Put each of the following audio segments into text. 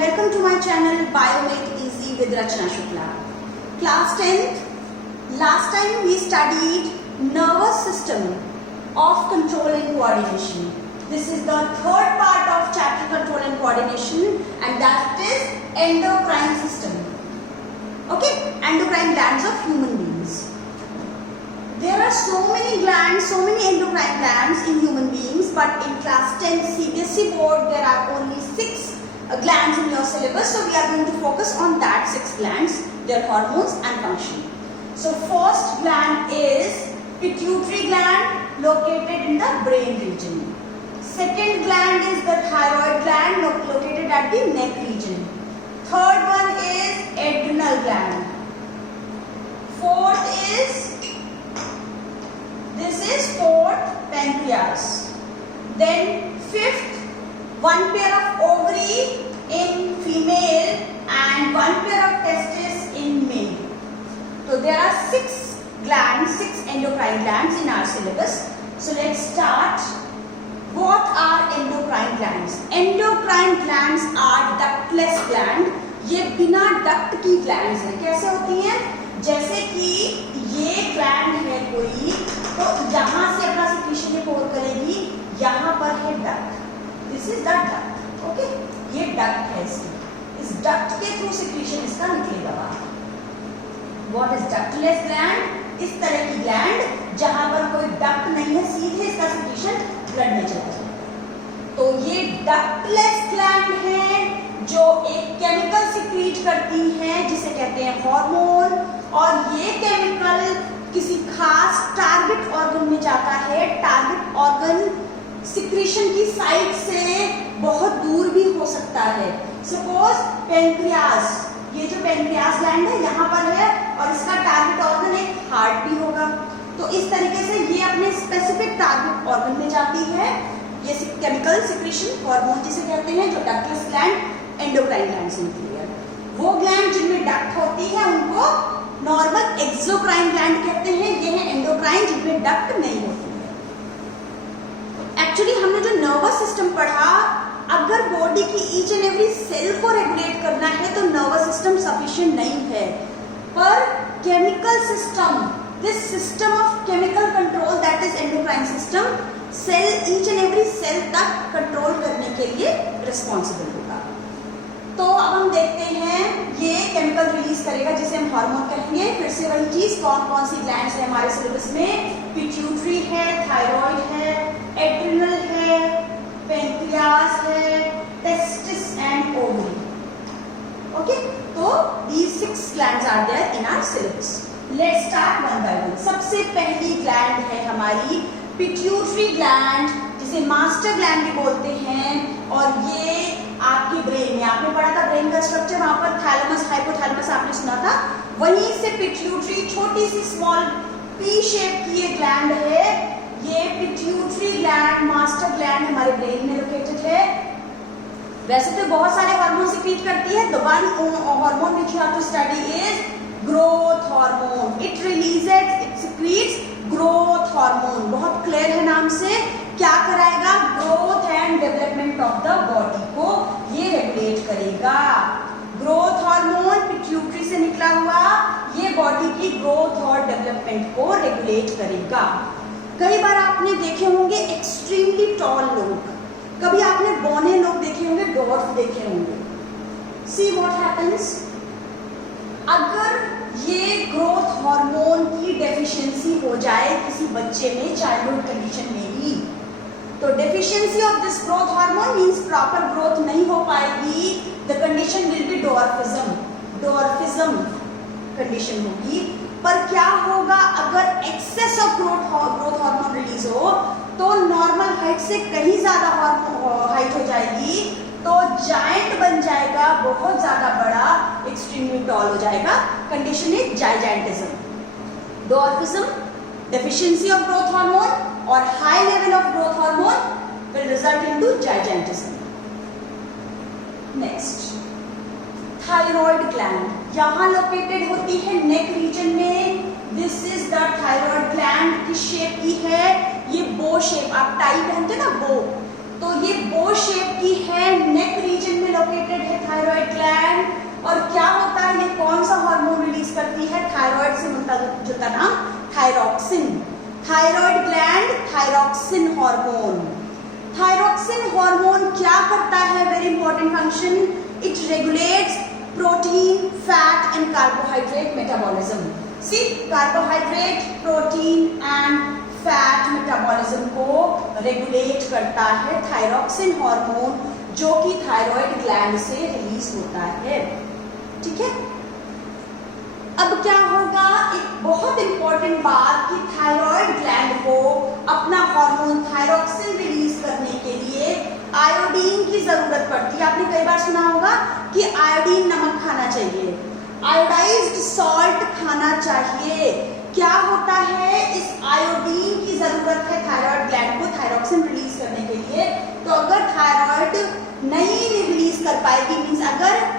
welcome to my channel Biomate Easy with Rachna Shukla. Class 10th. Last time we studied nervous system of control and coordination. This is the third part of chapter control and coordination, and that is endocrine system. Okay, endocrine glands of human beings. There are so many glands, so many endocrine glands in human beings, but in class 10 CBSE board there are only 6 glands in your syllabus, so we are going to focus on that 6 glands, their hormones and function. So first gland is pituitary gland located in the brain region. Second gland is the thyroid gland located at the neck region. Third one is adrenal gland. Fourth is, this is fourth, pancreas. Then fifth, one pair of ovary in female and one pair of testes in male. So there are 6 glands, 6 endocrine glands in our syllabus. So let's start. What are endocrine glands? Endocrine glands are ductless gland. ये बिना duct की glands हैं. कैसे होती हैं? जैसे कि ये ग्लैंड है कोई, तो यहाँ से अपना सिक्रीशन पोर करेगी, यहाँ पर है duct. This is the duct. Okay, ये डक्ट है इसकी. इस डक्ट के थ्रू सिक्रीशन इसका निकलेगा बाहर. What is ductless gland? इस तरह की ग्लैंड जहां पर कोई डक्ट नहीं है, सीधे इसका सिक्रीशन ब्लड में चला जाए. तो ये डक्टलेस ग्लैंड है जो एक केमिकल सिक्रीट करती है जिसे कहते हैं हार्मोन, और ये केमिकल किसी खास टारगेट ऑर्गन में जाता है. टारगेट ऑर्गन सिक्रीशन की साइट से बहुत दूर भी हो सकता है. सपोज पेनक्रियास, ये जो पेनक्रियास ग्लैंड है यहाँ पर है और इसका टारगेट ऑर्गन एक हार्ट भी होगा. तो इस तरीके से ये अपने स्पेसिफिक टारगेट ऑर्गन में जाती है. ये केमिकल सिक्रीशन हार्मोन जिसे कहते हैं, जो डक्टलेस ग्लैंड एंडोक्राइन ग्लैंड से निकली है. वो ग्लैंड जिनमें डक्ट होती है उनको नॉर्मल एक्सोक्राइन ग्लैंड कहते हैं. ये है एंडोक्राइन जिनमें डक्ट नहीं होती है. एक्चुअली हमने जो नर्वस सिस्टम पढ़ा, अगर बॉडी की ईच एंड एवरी सेल को रेगुलेट करना है तो नर्वस सिस्टम सफिशिएंट नहीं है. पर chemical system, this system of chemical control that is endocrine system, cell each and every cell तक कंट्रोल करने के लिए रिस्पॉन्सिबल होगा. तो अब हम देखते हैं ये केमिकल रिलीज करेगा जिसे हम हार्मोन कहेंगे. फिर से वही चीज, कौन कौन सी ग्लैंड्स है हमारे सिलेबस में? पिट्यूटरी है, थायराइड है, एड्रिनल है, पेनक्रियास है, टेस्टिस एंड ओवरी. ओके, तो these 6 glands are there in our syllabus. Let's start one by one. सबसे पहली ग्लैंड है हमारी पिट्यूटरी ग्लैंड, जिसे मास्टर ग्लैंड भी बोलते हैं. और ये आपके ब्रेन में, आपने पढ़ा था ब्रेन का स्ट्रक्चर, वहां पर थैलेमस हाइपोथैलेमस आपने सुना था. वहीं से पिट्यूटरी, छोटी सी स्मॉल पी शेप की ये ग्लैंड है. ये पिट्यूटरी ग्लैंड, मास्टर ग्लैंड हमारे ब्रेन में लोकेटेड है. वैसे तो बहुत सारे हार्मोन सिक्रीट करती है. The one hormone which you have to study is growth hormone. It releases, it secretes growth hormone. बहुत क्लियर है नाम से. क्या कराएगा? Growth and development of the body को ये रेगुलेट करेगा. ग्रोथ हार्मोन पिट्यूटरी से निकला हुआ, ये बॉडी की ग्रोथ और डेवलपमेंट को रेगुलेट करेगा. कई बार आपने देखे होंगे एक्सट्रीमली टॉल लोग, कभी आपने बौने लोग देखे होंगे, डॉर्फ देखे होंगे. सी व्हाट हैपेंस, अगर ये ग्रोथ हार्मोन की डेफिशिएंसी हो जाए किसी बच्चे में, चाइल्डहुड कंडीशन में ही, तो deficiency of this growth hormone means proper growth नहीं हो पाएगी. The condition will be dwarfism. Dwarfism condition होगी. पर क्या होगा अगर excess of growth hormone release हो, तो नॉर्मल हाइट से कहीं ज्यादा हाइट हो जाएगी, तो जायंट बन जाएगा, बहुत ज्यादा बड़ा, एक्सट्रीमली टॉल हो जाएगा. Condition is gigantism. Dwarfism, deficiency of growth hormone or high level of growth hormone will result into gigantism. Next, thyroid gland. यहाँ located होती है neck region में. This is the thyroid gland. किस shape की है? ये bow shape. आप tie पहनते ना bow, तो ये बो शेप की है, नेक रीजन में लोकेटेड है थायराइड ग्लैंड। और क्या होता है, ये कौन सा हार्मोन रिलीज करती है? थायराइड से मिलता जुलता नाम thyroxine. Thyroid gland thyroxine hormone. Thyroxine hormone क्या करता है? Very important function, it regulates protein, fat and carbohydrate metabolism. See, carbohydrate, protein and fat metabolism को रेगुलेट करता है थायरॉक्सिन हार्मोन, जो कि थायराइड ग्लैंड से रिलीज होता है। ठीक है, अब क्या होगा, एक बहुत इंपॉर्टेंट बात कि थायराइड ग्लैंड को अपना हार्मोन थायरॉक्सिन रिलीज करने के लिए आयोडीन की जरूरत पड़ती है। आपने कई बार सुना होगा कि आयोडीन नमक खाना चाहिए, आयोडाइज्ड सॉल्ट खाना चाहिए। क्या होता है, इस आयोडीन की जरूरत है थायराइड ग्लैंड को थायरॉक्सिन रिलीज करने के लिए। तो अगर थायराइड नहीं रिलीज कर पाएगी, मीन्स अगर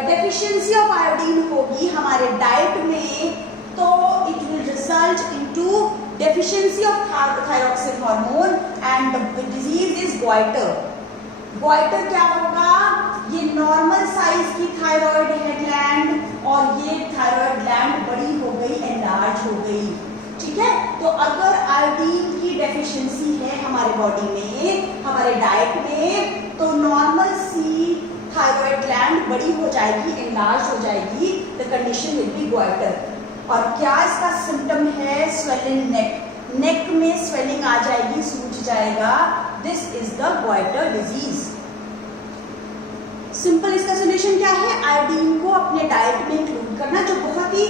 डेफिशिएंसी ऑफ आयोडीन होगी हमारे डाइट में, तो it will result into deficiency of thyroxine hormone and the disease is goitre. Goitre क्या होगा, ये नॉर्मल साइज की थायराइड है ग्लैंड, और ये थायराइड ग्लैंड बड़ी हो गई, एनलार्ज हो गई। ठीक है, तो अगर आयोडीन की डेफिशिएंसी है हमारे बॉडी में, हमारे डाइट में, तो नॉर्मल सी थायराइड ग्लैंड बड़ी हो जाएगी, एनलार्ज हो जाएगी, the condition will B goitre. और क्या इसका सिम्टम है? स्वेलिंग नेक, नेक में स्वेलिंग आ जाएगी, सूज जाएगा। This is the goitre disease. Simple इसका सोल्यूशन क्या है? आयोडीन को अपने डाइट में इंक्लूड करना, जो बहुत ही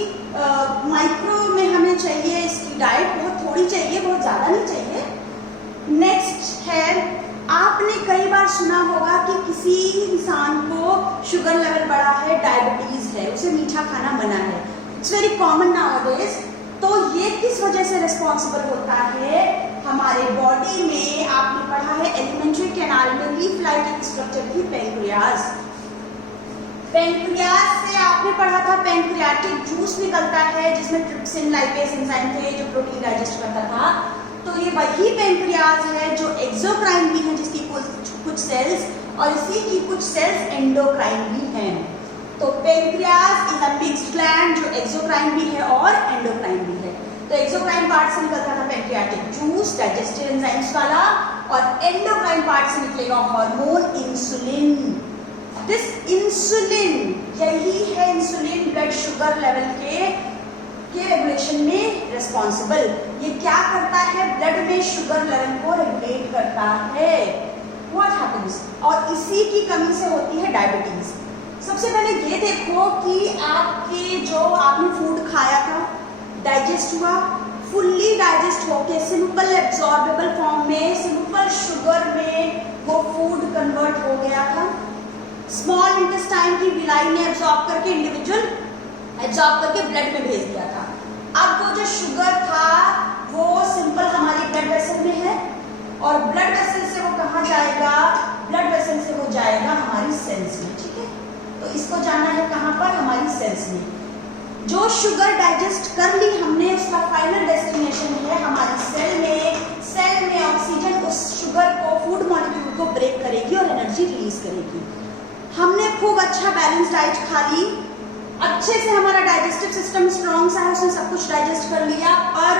माइक्रो में हमें चाहिए। इसकी डाइट बहुत थोड़ी चाहिए, बहुत ज्यादा नहीं चाहिए। नेक्स्ट है, आपने कई बार सुना होगा कि किसी इंसान को शुगर लेवल बढ़ा है, डायबिटीज है, उसे मीठा खाना मना है। It's very common nowadays. तो ये किस वजह से रिस्पॉन्सिबल होता है? हमारे बॉडी में आपने पढ़ा है एलिमेंट्री कैनाल में लीफ लाइक एक स्ट्रक्चर थी, पेंक्रियाज। पेंक्रियाज से आपने पढ़ा था पेंक्रियाटिक जूस निकलता है, जिसमें ट्रिप्सिन, लाइपेज एंजाइम थे जो प्रोटीन डाइजेस्ट करता था। तो ये वही पेंक्रियाज है जो एक्सोक्राइन भी है, जिसकी कुछ सेल्स, और इसी की कुछ सेल्स एंडोक्राइन भी हैं। तो pancreas is a mixed gland जो एक्सोक्राइन भी है और एंडोक्राइन भी है। तो एक्सोक्राइन पार्ट से निकलता था पेंक्रियाटिक जूस, डाइजेस्टिव एंजाइम्स वाला, और एंडोक्राइन पार्ट से निकलेगा हार्मोन इंसुलिन। दिस इंसुलिन, यही है इंसुलिन ब्लड शुगर लेवल के रेगुलेशन में रिस्पॉन्सिबल। ये क्या करता है? ब्लड में शुगर लेवल को रेगुलेट करता है। What happens? और इसी की कमी से होती है डायबिटीज। सबसे पहले ये देखो कि आपके जो आपने फूड खाया था, डाइजेस्ट हुआ, फुल्ली डाइजेस्ट होके सिंपल एब्जॉर्बेबल फॉर्म में, सिंपल शुगर में वो फूड कन्वर्ट हो गया था। स्मॉल इंटेस्टाइन की विलाई ने एब्जॉर्ब करके, इंडिविजुअल एब्जॉर्ब करके ब्लड में भेज दिया था। अब वो जो शुगर था वो सिंपल हमारी ब्लड वेसल में है, और ब्लड वेसल से वो कहाँ जाएगा? ब्लड वेसल से वो जाएगा हमारी सेल्स में। ठीक है, तो इसको जाना है कहाँ पर? हमारी सेल्स में। जो शुगर डाइजेस्ट कर ली हमने, उसका फाइनल डेस्टिनेशन है हमारी सेल में। सेल में ऑक्सीजन उस शुगर को, फूड मॉलिक्यूल को ब्रेक करेगी और एनर्जी रिलीज करेगी। हमने खूब अच्छा बैलेंस डाइट खा ली, अच्छे से हमारा डाइजेस्टिव सिस्टम स्ट्रॉन्ग सा है, उसने सब कुछ डाइजेस्ट कर लिया, पर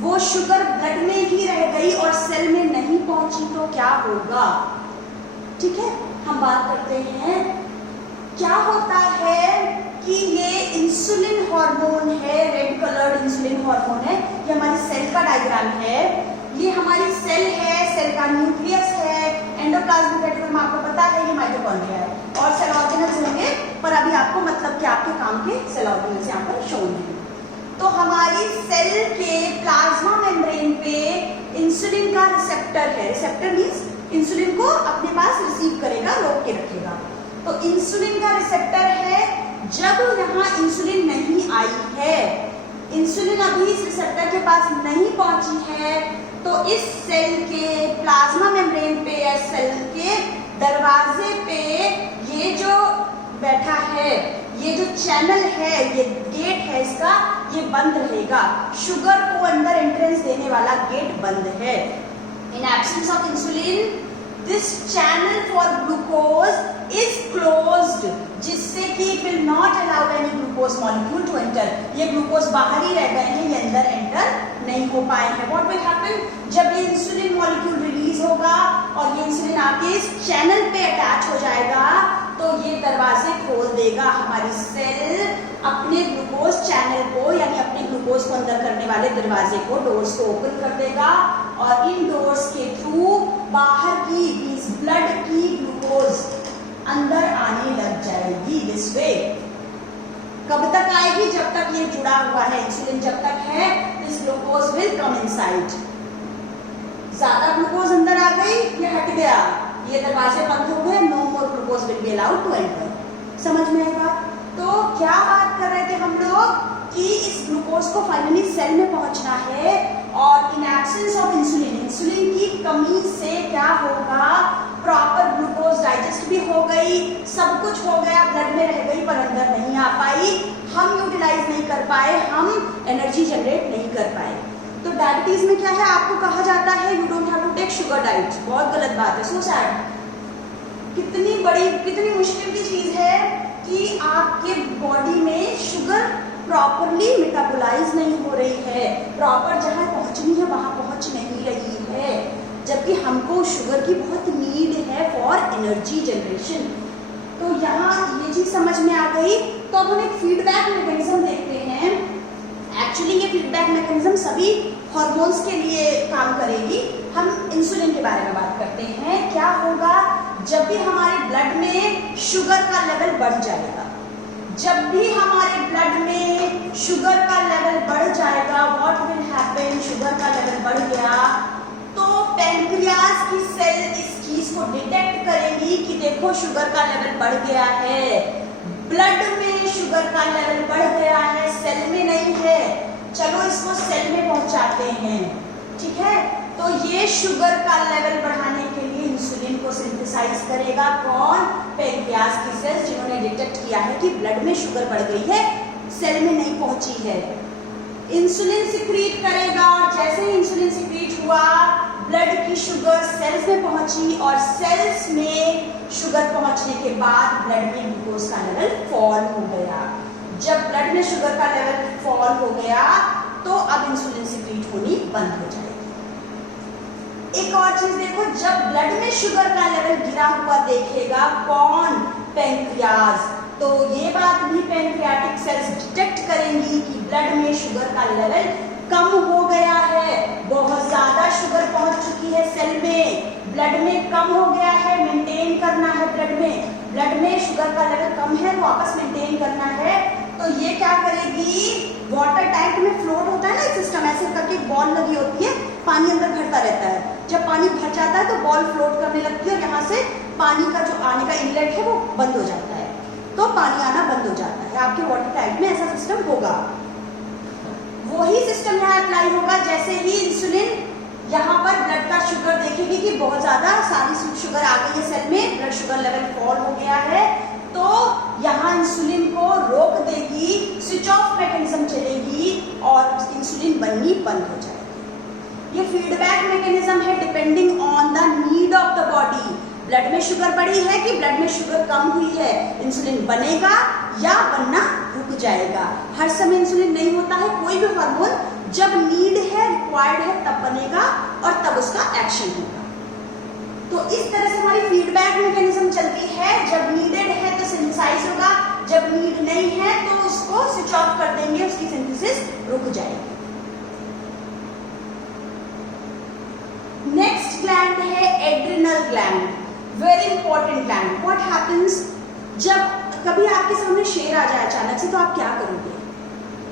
वो शुगर ब्लड में ही रह गई और सेल में नहीं पहुंची, तो क्या होगा? ठीक है, हम बात करते हैं क्या होता है कि ये इंसुलिन हार्मोन है, रेड कलर्ड इंसुलिन हार्मोन है। ये हमारी सेल का डायग्राम है, ये हमारी सेल है, सेल का न्यूक्लियस है, एंडोप्लाज्मिक रेटिकुलम आपको पता है, ये माइटोकॉन्ड्रिया है, और सेल ऑर्गेनल्स होंगे, पर अभी आपको मतलब कि आपके काम के सेल ऑर्गेनल्स यहाँ पर शो होंगे। तो हमारी सेल के प्लाज्मा मेम्ब्रेन पे इंसुलिन का रिसेप्टर है। रिसेप्टर मीन्स इंसुलिन को अपने पास रिसीव करेगा, रोक के रखेगा। तो इंसुलिन का रिसेप्टर है। जब यहाँ इंसुलिन नहीं आई है, इंसुलिन अभी इस रिसेप्टर के पास नहीं पहुंची है, तो इस सेल के प्लाज्मा मेम्ब्रेन पे या सेल के दरवाजे पे ये जो बैठा है, ये जो चैनल है, ये गेट है इसका, ये बंद रहेगा। शुगर को अंदर एंट्रेंस देने वाला गेट बंद है। In absence of insulin this channel for glucose is closed, जिससे कि it will not allow any glucose molecule to enter. ये ग्लूकोज बाहर ही रह गए हैं, ये अंदर एंटर नहीं हो पाए हैं. What will happen? जब ये इंसुलिन मॉलिक्यूल रिलीज होगा और ये इंसुलिन आके इस चैनल पे अटैच हो जाएगा, तो ये दरवाजे खोल देगा. हमारी सेल अपने ग्लूकोज चैनल को, यानी अपने ग्लूकोज को अंदर करने वाले दरवाजे को, डोर्स को ओपन कर देगा और इन डोर्स के थ्रू बाहर की ब्लड की ग्लूकोज अंदर आने लग जाएगी. दिस वे कब तक आएगी? जब तक ये जुड़ा हुआ है इंसुलिन, जब तक है this glucose will come inside. ज्यादा ग्लूकोज अंदर आ गई, ये हट गया, ये दरवाजे बंद हो गए, no more glucose will be allowed to enter. समझ में आएगा? तो क्या बात कर रहे थे हम लोग कि इस ग्लूकोज को फाइनली सेल में पहुंचना है और in absence of insulin, insulin की कमी से क्या होगा? प्रॉपर ग्लूकोज डाइजेस्ट भी हो गई, सब कुछ हो गया, ब्लड में रह गई पर अंदर नहीं आ पाई, हम यूटिलाइज नहीं कर पाए, हम एनर्जी जनरेट नहीं कर पाए. तो डायबिटीज में क्या है? आपको कहा जाता है you don't have to take sugar diet. बहुत गलत बात है. So sad. कितनी मुश्किल की चीज है कि आपके बॉडी में शुगर प्रॉपरली मेटाबोलाइज नहीं हो रही है, प्रॉपर जहां पहुंचनी है वहां पहुंच नहीं रही है, जबकि हमको शुगर की बहुत नीड है फॉर एनर्जी जनरेशन. तो यहाँ ये चीज समझ में आ गई. तो अब हम एक फीडबैक मैकेनिज्म देखते हैं. एक्चुअली ये फीडबैक मैकेनिज्म सभी हार्मोन्स के लिए काम करेगी. हम इंसुलिन के बारे में बात करते हैं. क्या होगा जब भी हमारे ब्लड में शुगर का लेवल बढ़ जाएगा? जब भी हमारे ब्लड में शुगर का लेवल बढ़ जाएगा, व्हाट विल हैपन? शुगर का लेवल बढ़ गया तो पैंक्रियाज की सेल इस चीज को डिटेक्ट करेगी कि देखो शुगर का लेवल बढ़ गया है, ब्लड में शुगर का लेवल बढ़ गया है, सेल में नहीं है, चलो इसको सेल में पहुंचाते हैं. ठीक है? तो ये शुगर का लेवल बढ़ाने के लिए इंसुलिन को सिंथेसाइज करेगा. कौन? पैंक्रियाज की सेल्स, जिन्होंने डिटेक्ट किया है कि ब्लड में शुगर बढ़ गई है, सेल में नहीं पहुंची है. इंसुलिन सिक्रीट करेगा और जैसे ही इंसुलिन सिक्रीट हुआ, ब्लड की शुगर सेल्स में पहुंची और सेल्स में शुगर पहुंचने के बाद ब्लड में ग्लूकोज का लेवल फॉल हो गया. जब ब्लड में शुगर का लेवल फॉल हो गया तो अब इंसुलिन सिक्रीट होनी बंद हो जाएगी. एक और चीज देखो, जब ब्लड में शुगर का लेवल गिरा हुआ देखेगा कौन? पैंक्रियाज. तो ये बात भी पैंक्रियाटिक सेल्स डिटेक्ट करेंगी कि ब्लड में शुगर का लेवल कम हो गया है, बहुत ज्यादा शुगर पहुंच चुकी है सेल में, ब्लड में कम हो गया है, मेंटेन करना है ब्लड में शुगर का लेवल कम है, वापस मेंटेन करना है. तो ये क्या करेगी? वाटर टैंक में फ्लोट होता है ना एक सिस्टम, ऐसे करके बॉल लगी होती है, पानी अंदर भरता रहता है. जब पानी भर जाता है तो बॉल फ्लोट करने लगती है और यहाँ से पानी का जो आने का इनलेट है वो बंद हो जाता है, तो पानी आना बंद हो जाता है. आपके वाटर टैंक में ऐसा सिस्टम होगा. वही सिस्टम यहाँ अप्लाई होगा. जैसे ही इंसुलिन यहाँ पर ब्लड का शुगर देखेगी कि बहुत ज्यादा सारी शुगर आ गई है सेल में, ब्लड शुगर लेवल फॉल हो गया है, तो यहाँ इंसुलिन को रोक देगी, स्विच ऑफ मैकेनिज्म चलेगी और इंसुलिन बननी बंद हो जाएगी. ये फीडबैक मैकेनिज्म है depending on the need of the body. Blood में शुगर बढ़ी है कि ब्लड में शुगर कम हुई है, इंसुलिन बनेगा या बनना रुक जाएगा. हर समय इंसुलिन नहीं होता है. कोई भी हार्मोन जब नीड है, रिक्वायर्ड है, तब बनेगा और तब उसका एक्शन होगा. तो इस तरह से हमारी फीडबैक मैकेनिज्म चलती है. जब नीडेड है तो सिंथेसाइज होगा, जब नीड नहीं है तो उसको स्विच ऑफ कर देंगे, उसकी सिंथेसिस रुक जाएगी. नेक्स्ट ग्लैंड है adrenal gland. Very important gland. What happens? जब कभी आपके सामने शेर आ जाए अचानक से तो आप क्या करोगे?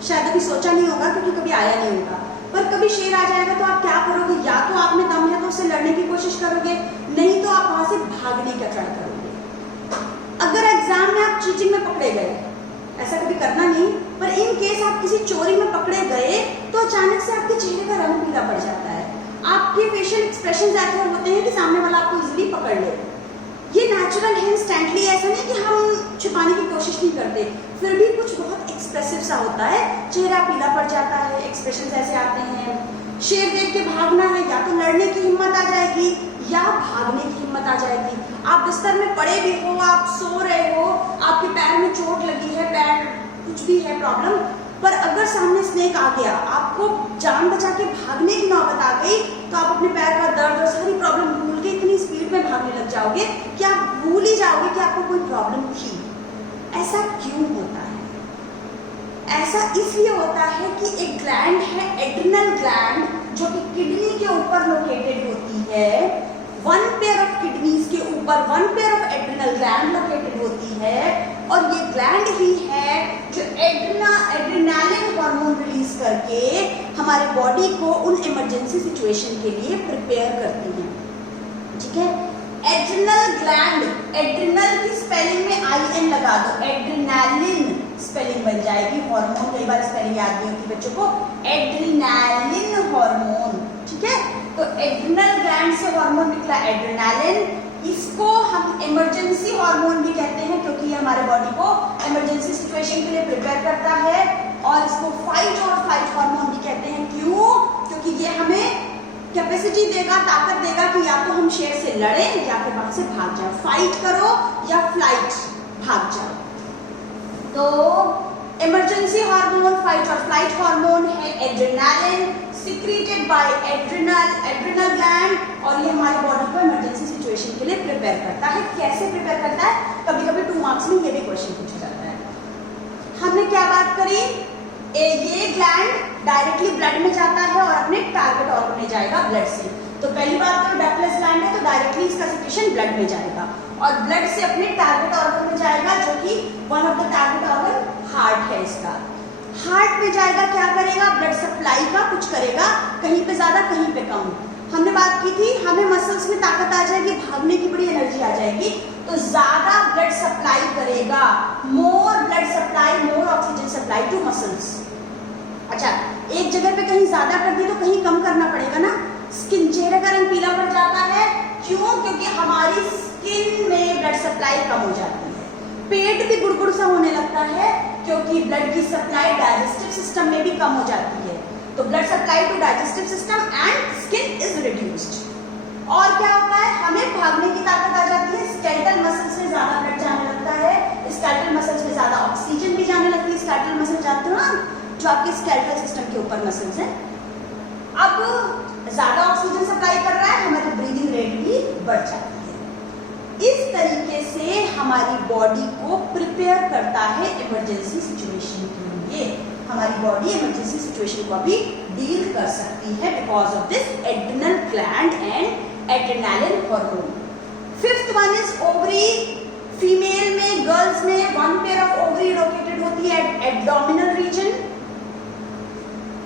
शायद अभी सोचा नहीं होगा क्योंकि कभी आया नहीं होगा, पर कभी शेर आ जाएगा तो आप क्या करोगे? या तो आप में दम है तो उससे लड़ने की कोशिश करोगे, नहीं तो आप वहां से भागने का ट्राई करोगे. अगर एग्जाम में आप चीटिंग में पकड़े गए, ऐसा कभी करना नहीं, पर इन केस आप किसी चोरी में पकड़े गए तो अचानक से आपके चेहरे का रंग पीला पड़ जाता है, आपके फेशियल एक्सप्रेशन ऐसे होते हैं कि सामने वाला आपको इजीली पकड़ ले. ये नेचुरल है, इंस्टेंटली. ऐसा नहीं कि हम छुपाने की कोशिश नहीं करते, फिर भी कुछ बहुत एक्सप्रेसिव सा होता है, चेहरा पीला पड़ जाता है, एक्सप्रेशन ऐसे आते हैं. शेर देख के भागना है, या तो लड़ने की हिम्मत आ जाएगी या भागने की हिम्मत आ जाएगी। आप बिस्तर में पड़े भी हो, आप सो रहे हो, आपके पैर में चोट लगी है, पैर कुछ भी है प्रॉब्लम, पर अगर सामने स्नेक आ गया, आपको जान बचा के भागने की नौबत आ गई, तो आप अपने पैर का दर्द और सारी प्रॉब्लम भूल के इतनी स्पीड में भागने लग जाओगे कि आप भूल ही जाओगे कि आपको कोई प्रॉब्लम थी। ऐसा क्यों होता है? ऐसा इसलिए होता है कि एक ग्लैंड है, एड्रिनल ग्लैंड, जो कि किडनी के ऊपर लोकेटेड होती है। वन पेयर ऑफ किडनीज के ऊपर one pair of adrenal gland located होती है, और ये ग्लैंड ही है जो एड्रेनालिन हार्मोन रिलीज करके हमारे बॉडी को उन इमरजेंसी सिचुएशन के लिए प्रिपेयर करती है। ठीक है, एड्रिनल ग्लैंड, एड्रिनल की स्पेलिंग में IN लगा दो, एड्रेनालिन स्पेलिंग बन जाएगी। हार्मोन कई बार स्पेलिंग याद नहीं होती बच्चों को, एड्रेनालिन हार्मोन। ठीक है, तो एड्रिनल ग्लैंड से हार्मोन निकला एड्रेनालिन, इसको हम इमरजेंसी हार्मोन भी कहते हैं, क्योंकि ये हमारे बॉडी को इमरजेंसी सिचुएशन के लिए प्रिपेयर करता है। और इसको फाइट और फ्लाइट हार्मोन भी कहते हैं। क्यों? क्योंकि ये हमें कैपेसिटी देगा, ताकत देगा कि या तो हम शेर से लड़ें या फिर वहां से भाग जाए, फाइट करो या फ्लाइट, भाग जाओ। तो इमरजेंसी हार्मोन, फाइट और फ्लाइट हार्मोन है adrenaline, secreted by adrenal gland, और ये हमारी बॉडी को इमरजेंसी सिचुएशन के लिए प्रिपेयर करता है। कैसे प्रिपेयर करता है? कभी कभी 2 मार्क्स में ये भी क्वेश्चन पूछा जाता है। हमने क्या बात करी? ये ग्लैंड डायरेक्टली ब्लड में जाता है और अपने टारगेट ऑर्गन में जाएगा ब्लड से। तो पहली बात तो डक्टलेस ग्लैंड है, तो डायरेक्टली इसका सिक्रेशन ब्लड में जाएगा और ब्लड से अपने टारगेट ऑर्गन में जाएगा, जो कि one of the target organ heart है इसका। हार्ट में जाएगा, क्या करेगा? ब्लड सप्लाई का कुछ करेगा, कहीं पे ज्यादा कहीं पे कम। हमने बात की थी, हमें मसल्स में ताकत आ जाएगी, भागने की बड़ी एनर्जी आ जाएगी, तो ज्यादा ब्लड सप्लाई करेगा, more blood supply, more oxygen supply to muscles. अच्छा, एक जगह पे कहीं ज्यादा कर दी तो कहीं कम करना पड़ेगा ना। स्किन, चेहरे का रंग पीला पड़ जाता है, क्यों? क्योंकि हमारी स्किन में ब्लड सप्लाई कम हो जाती है। पेट भी गुड़गुड़ सा होने लगता है, क्योंकि ब्लड की सप्लाई डाइजेस्टिव सिस्टम में भी कम हो जाती है। तो blood supply to digestive system and skin is reduced. और क्या होता है? हमें भागने की ताकत आ जाती है, स्केलेटल मसल्स में ज्यादा ब्लड जाने लगता है, स्केलेटल मसल्स में ज्यादा ऑक्सीजन भी जाने लगती है। स्केलेटल मसल जानते हो ना, जो आपके स्केलेटल सिस्टम के ऊपर मसल्स हैं। अब ज्यादा ऑक्सीजन सप्लाई कर रहा है, हमारी ब्रीदिंग रेट भी बढ़ जाती है। इस तरीके से हमारी बॉडी को प्रिपेयर करता है इमरजेंसी सिचुएशन के लिए। हमारी बॉडी इमरजेंसी सिचुएशन को भी डील कर सकती है because of this adrenal gland and adrenaline hormone. Fifth one is ovary. Female में, गर्ल्स में one pair of ovary located होती है एब्डोमिनल रीजन।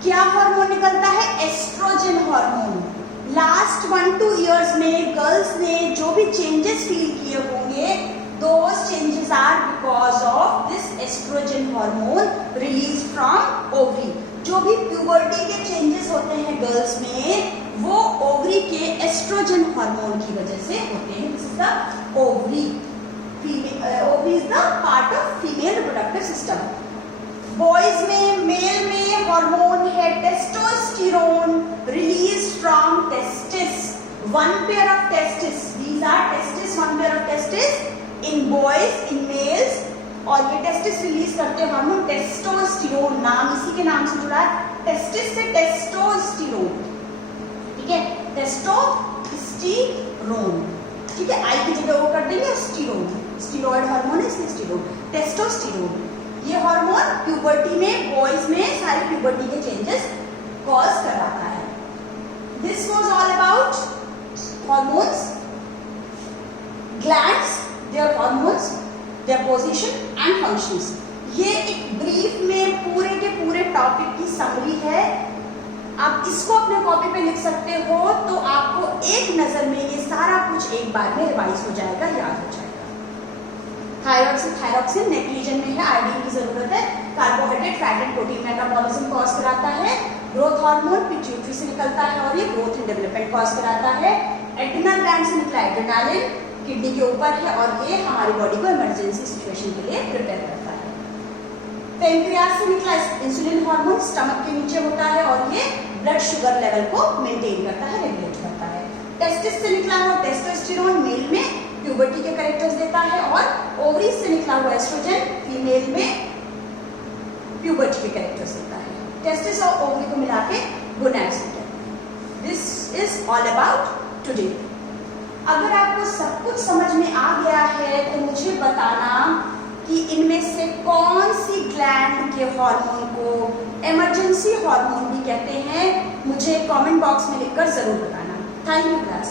क्या हार्मोन निकलता है? Estrogen hormone. लास्ट 1-2 इयर्स में गर्ल्स ने जो भी चेंजेस फील किए होंगे, those changes are because of this estrogen hormone released from ovary. जो भी प्यूबर्टी के चेंजेस होते हैं गर्ल्स में, वो ओवरी के एस्ट्रोजन हार्मोन की वजह से होते हैं। This is the ovary. Ovary is the part of female reproductive system. Boys में, मेल में हार्मोन है testosterone released from testis. One pair of testis, these are testis, one pair of testis in boys, in males. और ये testis release करते हैं hormone testosterone, नाम इसी के नाम से जुड़ा है, टेस्टिस से टेस्टोस्टेरोन। ठीक है, टेस्टोस्टेरोन। ठीक है, आई की जगह वो कर देंगे स्टीरोन, स्टीरॉयड हार्मोन है इसलिए स्टीरोन, टेस्टोस्टेरोन। ये हार्मोन प्यूबर्टी में, बॉयज में सारे प्यूबर्टी के चेंजेस कॉज कराता है। This was all about hormones, glands, their hormones, their position and functions. ये एक ब्रीफ में पूरे के पूरे टॉपिक की समरी है। आप इसको अपने कॉपी पे लिख सकते हो, तो आपको एक नजर में ये सारा कुछ एक बार में रिवाइज हो जाएगा, याद हो जाएगा। थायरॉक्सिन नेक रीजन में है, आयोडीन की जरूरत है। Carbohydrate, fat and protein metabolism cause कराता है। ग्रोथ हार्मोन पिट्यूटरी से निकलता है और ये ग्रोथ एंड डेवलपमेंट कॉज कराता है। एड्रिनल ग्लैंड से निकला एड्रेनालिन, किडनी के ऊपर है और ये हमारी बॉडी को इमरजेंसी सिचुएशन के लिए प्रिपेयर करता है। पेनक्रियास से निकला इंसुलिन हार्मोन स्टमक के नीचे होता है और ये ब्लड शुगर लेवल को मेंटेन करता है, रेगुलेट करता है। टेस्टिस से निकला हुआ टेस्टोस्टेरोन मेल में प्यूबर्टी के कैरेक्टर्स देता है और ओवरी से निकला हुआ एस्ट्रोजन फीमेल में प्यूबर्टी के कैरेक्टर्स देता है। टेस्टिस और ओवरी को मिला के गोनैड्स होते हैं। This is all about today. अगर आपको सब कुछ समझ में आ गया है तो मुझे बताना कि इनमें से कौन सी ग्लैंड के हार्मोन को इमरजेंसी हार्मोन भी कहते हैं। मुझे कमेंट बॉक्स में लिखकर जरूर बताना। Thank you class.